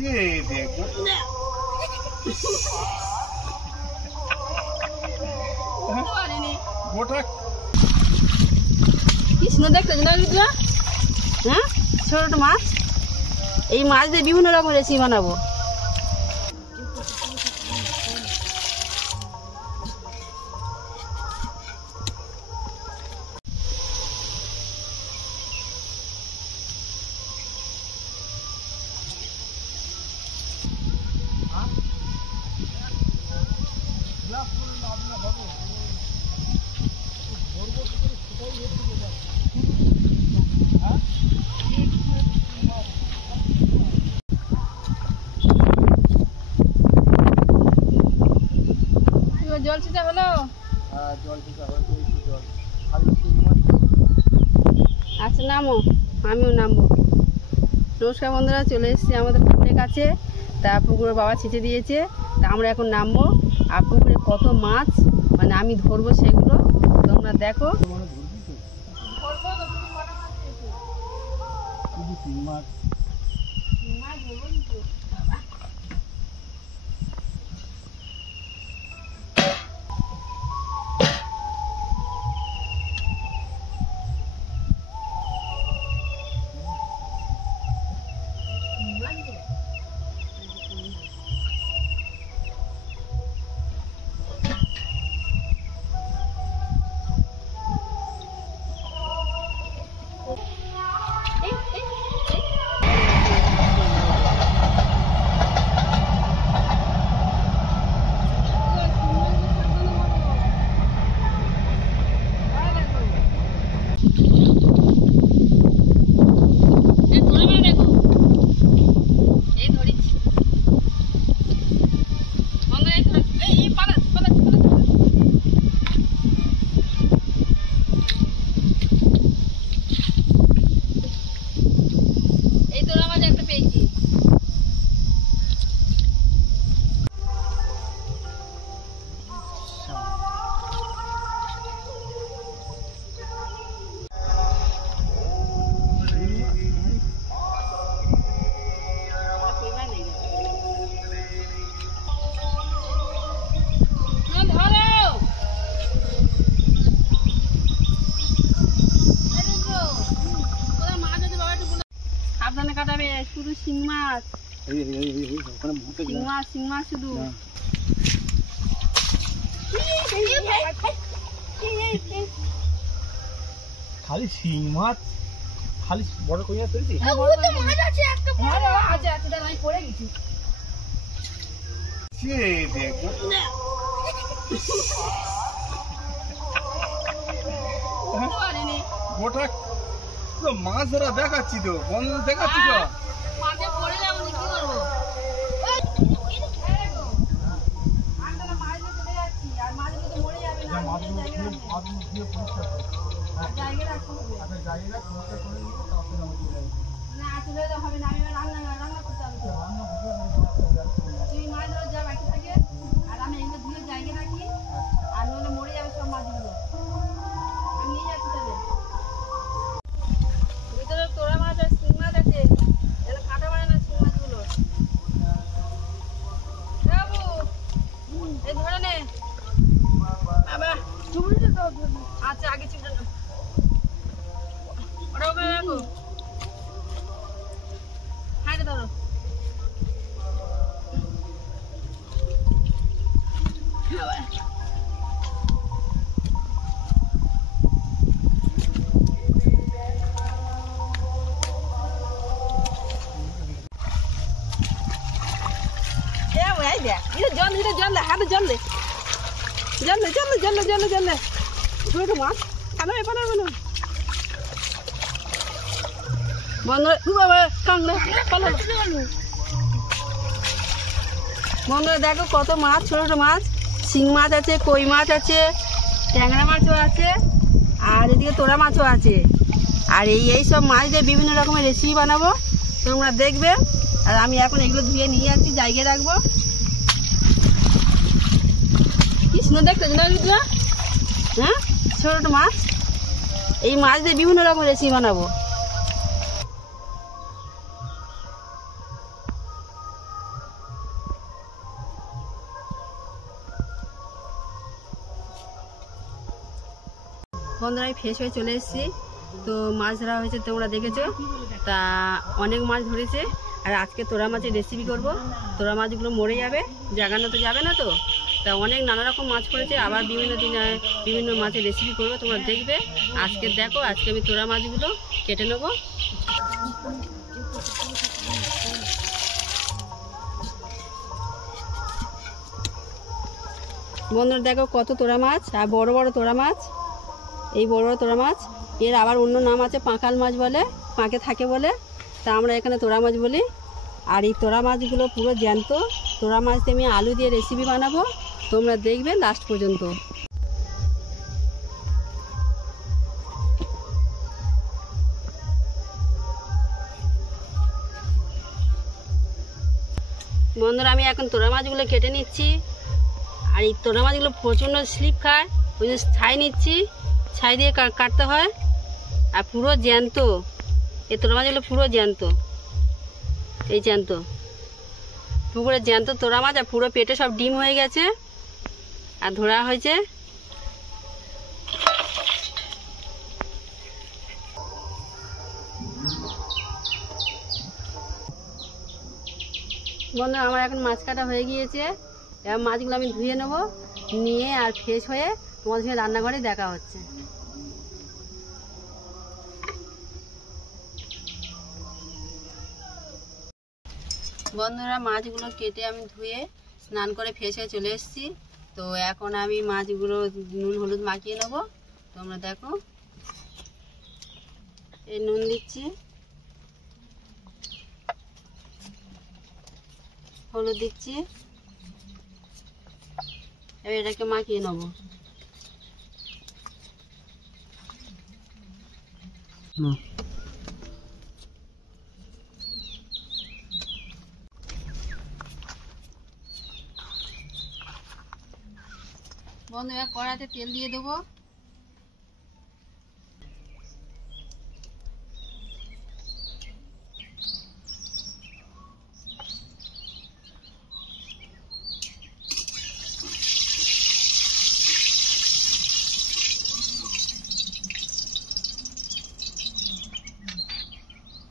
কি সুন্দর দেখতে হ্যাঁ, ছোট ছোট মাছ। এই মাছ দিয়ে বিভিন্ন রকম রেসিপি বানাবো। জল ছিটা হলো? আচ্ছা নামো, আমিও নামবো। নমস্কার বন্ধুরা, চলে এসেছি আমাদের পুকুরের কাছে। তা পুকুরে বাবা ছিঁচে দিয়েছে, তা আমরা এখন নামবো। আর পুকুরে কত মাছ মানে আমি ধরবো সেগুলো তোমরা দেখো। সাবধানে কাটাবে, শুধু শিং মাছ, শিং মাছ শুধু। খালি শিং মাছ, খালি বড় কই মাছ ধরেছি। আমি পড়ে গেছি। গোটা মাছ ধরা দেখাচ্ছি তো, বন্ধ দেখাচ্ছি তো। মাঠে পড়ে যাবো, কি করবো? তুমি মাছ ধরো যা বাকি থাকে, আর আমি এগুলো ধুয়ে জায়গায় রাখি, আর নইলে মরে যাবে সব মাছগুলো। আমি নিয়ে যাচ্ছি তাহলে। ভিতরে তোরা মাছ আর শিং মাছ আছে, এগুলো কাটা মানে না শিং মাছগুলো। বাবু এই ধরে নে বাবা। আচ্ছা আগে চিপটা নাও, ওটা ওখানে রাখো। হাইটে ধরো। জল দিলে জল দে, হাতে জল দে, জল দে, জল দে, জল দে, জল দে, জল দে। ছোট মাছ পালো এপালো বলো বন্ধুরা। দেখো কত মাছ, ছোট ছোট মাছ, শিং মাছ আছে, কই মাছ আছে, ট্যাংরা মাছও আছে, আর এদিকে তোরা মাছও আছে। আর এই সব মাছ দিয়ে বিভিন্ন রকমের রেসিপি বানাবো, তোমরা দেখবে। আর আমি এখন এগুলো ধুয়ে নিয়ে যাচ্ছি, জায়গায় রাখবো। কি সুন্দর দেখতে হ্যাঁ, ছোট ছোট মাছ। এই মাছ দিয়ে বিভিন্ন রকমের রেসিপি বানাবো। বন্ধুরা আমি ফ্রেশ হয়ে চলে এসেছি। তো মাছ ধরা হয়েছে তোমরা দেখেছো, তা অনেক মাছ ধরেছে। আর আজকে তোরা মাছের রেসিপি করব। তোরা মাছগুলো মরে যাবে, জাগানো তো যাবে না, তো তা অনেক নানা রকম মাছ পড়েছে। আবার বিভিন্ন দিনে বিভিন্ন মাছের রেসিপি করবো, তোমরা দেখবে। আজকে দেখো, আজকে আমি তোরা মাছগুলো কেটে নেবো। বন্ধুরা দেখো কত তোরা মাছ, আর বড় বড় তোরা মাছ। এই বড় বড় তোরা মাছ, এর আবার অন্য নাম আছে পাঁকাল মাছ বলে, পাঁকে থাকে বলে, তা আমরা এখানে তোরা মাছ বলি। আর এই তোরা মাছগুলো পুরো জ্যান্ত। তোরা মাছ দিয়ে আমি আলু দিয়ে রেসিপি বানাবো, তোমরা দেখবে লাস্ট পর্যন্ত। বন্ধুরা আমি এখন তোরা মাছগুলো কেটে নিচ্ছি। আর এই তোরা মাছগুলো প্রচণ্ড স্লিপ খায়, ওই জন্য ছাই নিচ্ছি। ছাই দিয়ে কাটতে হয়। আর পুরো জ্যান্ত, এই তোরা মাছগুলো পুরো জ্যান্ত। এই জ্যান্ত পুকুরে জ্যান্ত তোরা মাছ, আর পুরো পেটে সব ডিম হয়ে গেছে আর ধরা হয়েছে। বন্ধুরা আমার এখন মাছ কাটা হয়ে গিয়েছে। এবার মাছগুলো আমি ধুয়ে নেবো, নিয়ে আর ফ্রেশ হয়ে তোমাদের সঙ্গে রান্নাঘরে দেখা হচ্ছে। বন্ধুরা মাছগুলো কেটে আমি ধুয়ে স্নান করে ফ্রেশ হয়ে চলে এসেছি। তো এখন আমি মাছগুলো নুন হলুদ মাখিয়ে নেবো, তোমরা দেখো। এই নুন দিচ্ছি, হলুদ দিচ্ছি, এবার এটাকে মাখিয়ে নেবো। বন্ধু এবার কড়াইতে তেল দিয়ে দেবো।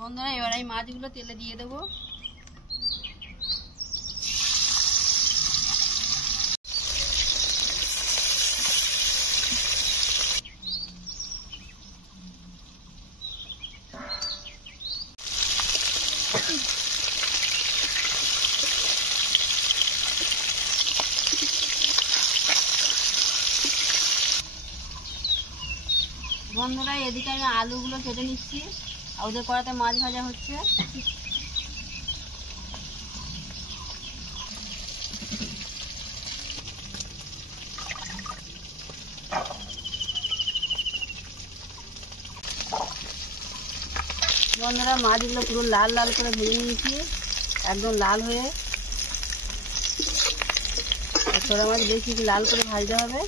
বন্ধুরা এবার এই মাছগুলো তেলে দিয়ে দেবো। বন্ধুরা এদিকে আমি আলুগুলো কেটে নিচ্ছি, আর ওদের কড়াতে মাছ ভাজা হচ্ছে। বন্ধুরা মাছগুলো পুরো লাল লাল করে ভেজে নিয়েছি, একদম লাল হয়ে। তোরা মাছ বেশি লাল করে ভাজতে হবে।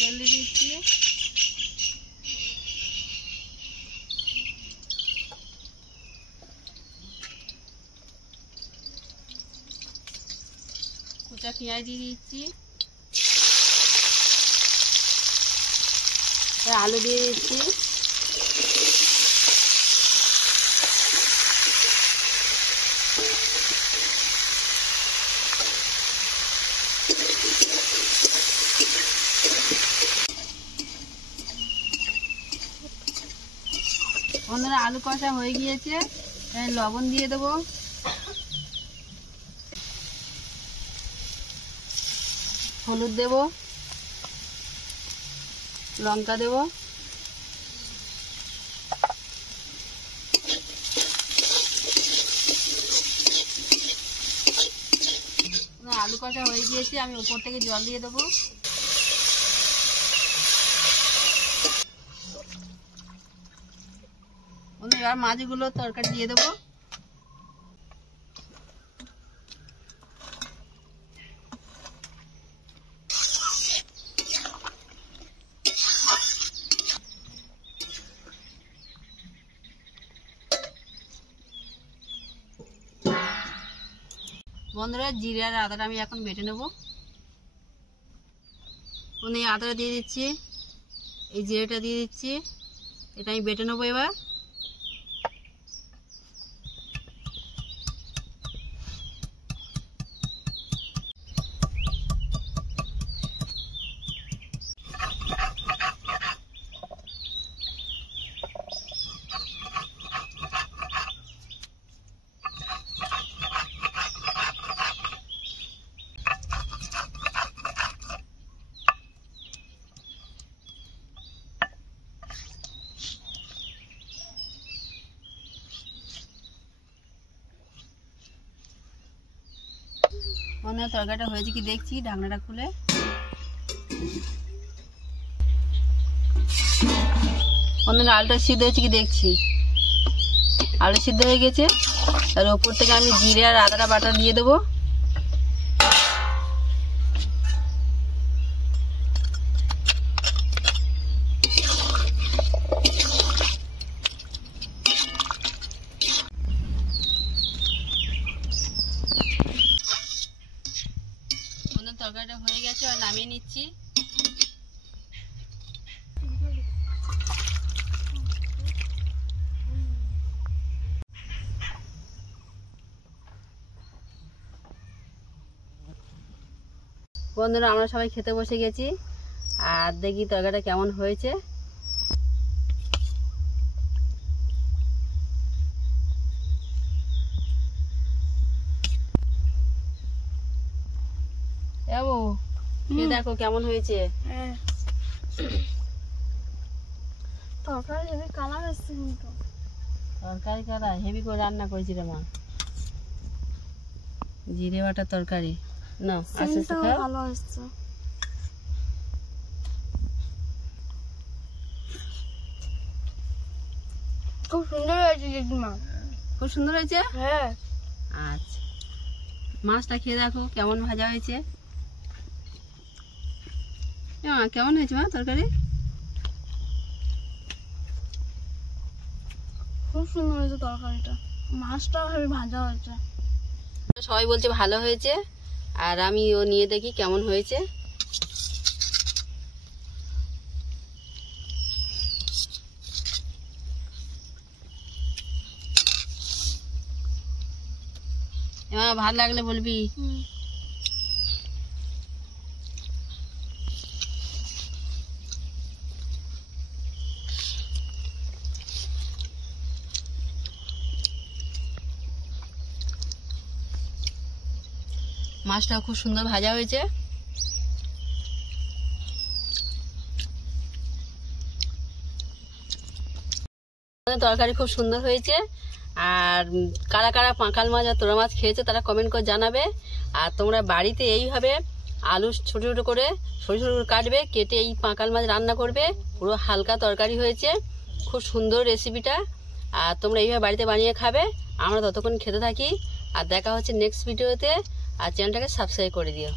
তেল দিয়ে দিচ্ছি, কুচা পেঁয়াজ দিয়ে দিচ্ছি, আলু দিয়ে দিচ্ছি, বন্ধুরা আলু কষা হয়ে গিয়েছে, লবণ দিয়ে দেবো, হলুদ দেব, লঙ্কা দেব, আলু কষা হয়ে গিয়েছে, আমি উপর থেকে জল দিয়ে দেবো। এবার মাছগুলো তরকারি দিয়ে দেবো। বন্ধুরা, জিরে আর আদাটা আমি এখন বেটে নেবো। এই আদাটা দিয়ে দিচ্ছি, এই জিরেটা দিয়ে দিচ্ছি, এটা আমি বেটে নেবো এবার। বন্ধুরা, তরকারিটা হয়েছে কি দেখছি, ঢাকনাটা খুলে। বন্ধুরা, আলুটা সিদ্ধ হয়েছে কি দেখছি, আলু সিদ্ধ হয়ে গেছে। আর ওপর থেকে আমি জিরে আর আদাটা বাটা দিয়ে দেবো। তরকারিটা হয়ে গেছে, আর নামিয়ে নিচ্ছি। বন্ধুরা, আমরা সবাই খেতে বসে গেছি, আর দেখি তরকারিটা কেমন হয়েছে। দেখো কেমন হয়েছে। তরকারি হেভি কালার আসছে, কিন্তু তরকারি কালার হেভি করে রান্না করেছি রে মা। জিরে বাটা তরকারি না, আস্তে আস্তে খাও। ভালো আসছে, খুব সুন্দর হয়েছে জেঠিমা। খুব সুন্দর হয়েছে। হ্যাঁ। আচ্ছা, মাছটা খেয়ে দেখো কেমন ভাজা হয়েছে। কেমন হয়েছে মা তরকারি? খুব সুন্দর হয়েছে তরকারিটা, মাছটাও হেভি ভাজা হয়েছে। সবাই বলছে ভালো হয়েছে, আর আমি ও নিয়ে দেখি কেমন হয়েছে। ভালো লাগলে বলবি। মাছটা খুব সুন্দর ভাজা হয়েছে। তরকারি খুব সুন্দর হয়েছে। আর কারা কারা পাঁকাল মাছ আর তোরা মাছ খেয়েছে তারা কমেন্ট করে জানাবে। আর তোমরা বাড়িতে এইভাবে আলু ছোট ছোট করে সরু সরু কাটবে, কেটে এই পাঁকাল মাছ রান্না করবে। পুরো হালকা তরকারি হয়েছে, খুব সুন্দর রেসিপিটা। আর তোমরা এইভাবে বাড়িতে বানিয়ে খাবে। আমরা ততক্ষণ খেতে থাকি, আর দেখা হচ্ছে নেক্সট ভিডিওতে। আর চ্যানেলটাকে সাবস্ক্রাইব করে দিও।